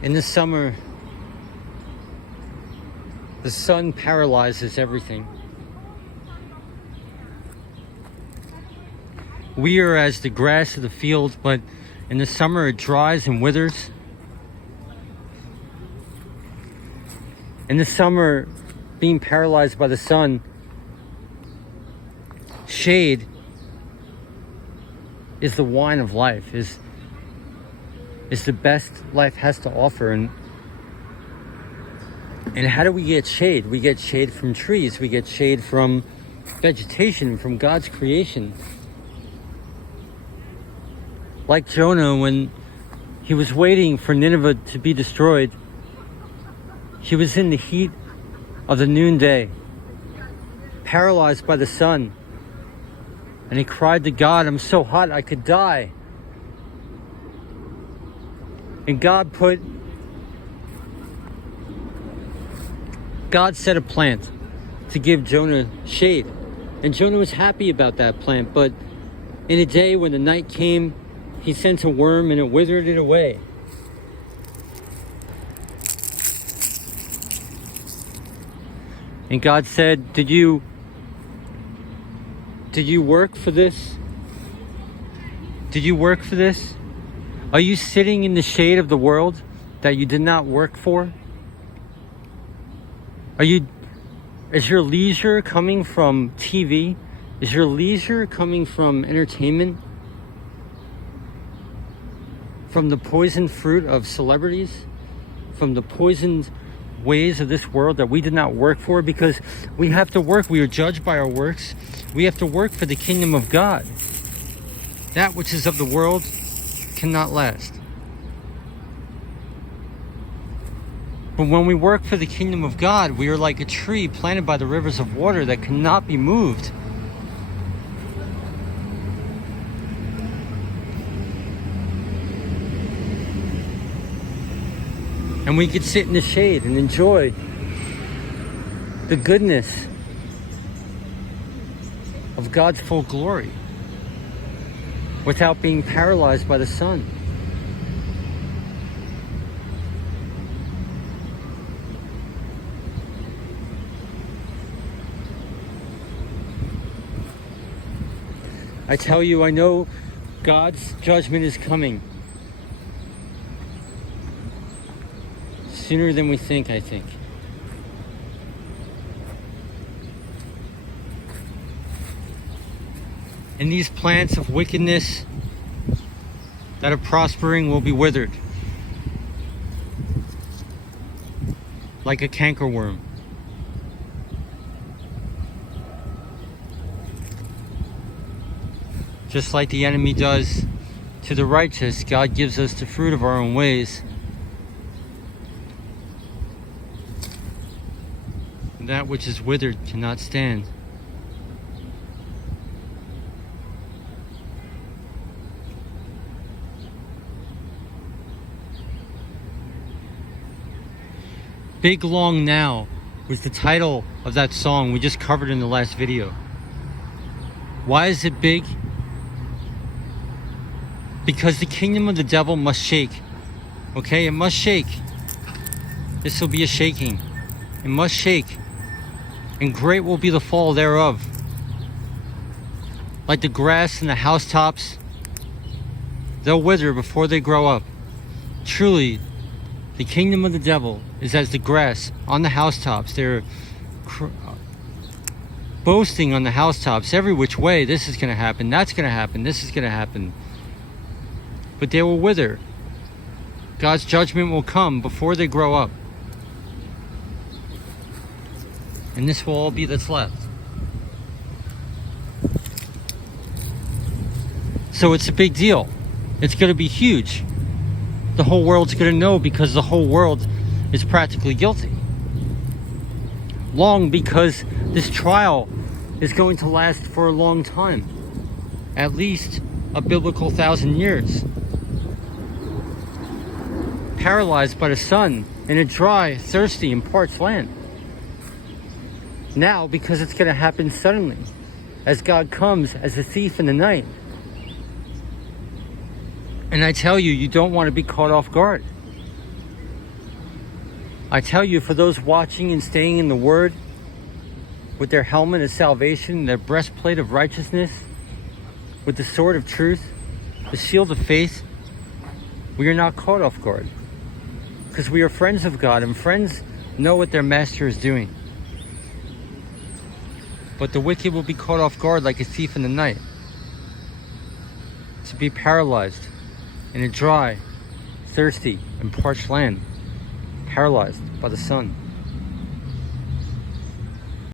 In the summer, the sun paralyzes everything. We are as the grass of the field, but in the summer it dries and withers. In the summer, being paralyzed by the sun, shade is the wine of life, is the best life has to offer. And how do we get shade? We get shade from trees. We get shade from vegetation, from God's creation. Like Jonah, when he was waiting for Nineveh to be destroyed, he was in the heat of the noonday, paralyzed by the sun. And he cried to God, "I'm so hot I could die." And God set a plant to give Jonah shade. And Jonah was happy about that plant, but in a day when the night came, he sent a worm and it withered it away. And God said, Did you work for this? Did you work for this? Are you sitting in the shade of the world that you did not work for? Is your leisure coming from TV? Is your leisure coming from entertainment? From the poisoned fruit of celebrities? From the poisoned ways of this world that we did not work for? Because we have to work. We are judged by our works. We have to work for the kingdom of God. That which is of the world cannot last. But when we work for the kingdom of God, we are like a tree planted by the rivers of water that cannot be moved. And we could sit in the shade and enjoy the goodness of God's full glory without being paralyzed by the sun. I tell you, I know God's judgment is coming. Sooner than we think, I think. And these plants of wickedness that are prospering will be withered like a cankerworm. Just like the enemy does to the righteous, God gives us the fruit of our own ways. And that which is withered cannot stand. Big Long Now was the title of that song we just covered in the last video. Why is it big? Because the kingdom of the devil must shake. Okay, it must shake. This will be a shaking. It must shake. And great will be the fall thereof. Like the grass and the housetops, they'll wither before they grow up. Truly, the kingdom of the devil is as the grass on the housetops. They're boasting on the housetops every which way. This is going to happen. That's going to happen. This is going to happen. But they will wither. God's judgment will come before they grow up. And this will all be that's left. So it's a big deal. It's going to be huge. The whole world's going to know because the whole world is practically guilty. Long because this trial is going to last for a long time. At least a biblical 1,000 years. Paralyzed by the sun in a dry, thirsty, and parched land. Now, because it's going to happen suddenly, as God comes as a thief in the night. And I tell you, you don't want to be caught off guard. I tell you, for those watching and staying in the Word, with their helmet of salvation, their breastplate of righteousness, with the sword of truth, the shield of faith, we are not caught off guard. Because we are friends of God, and friends know what their master is doing. But the wicked will be caught off guard like a thief in the night. To be paralyzed in a dry, thirsty, and parched land. Paralyzed by the sun.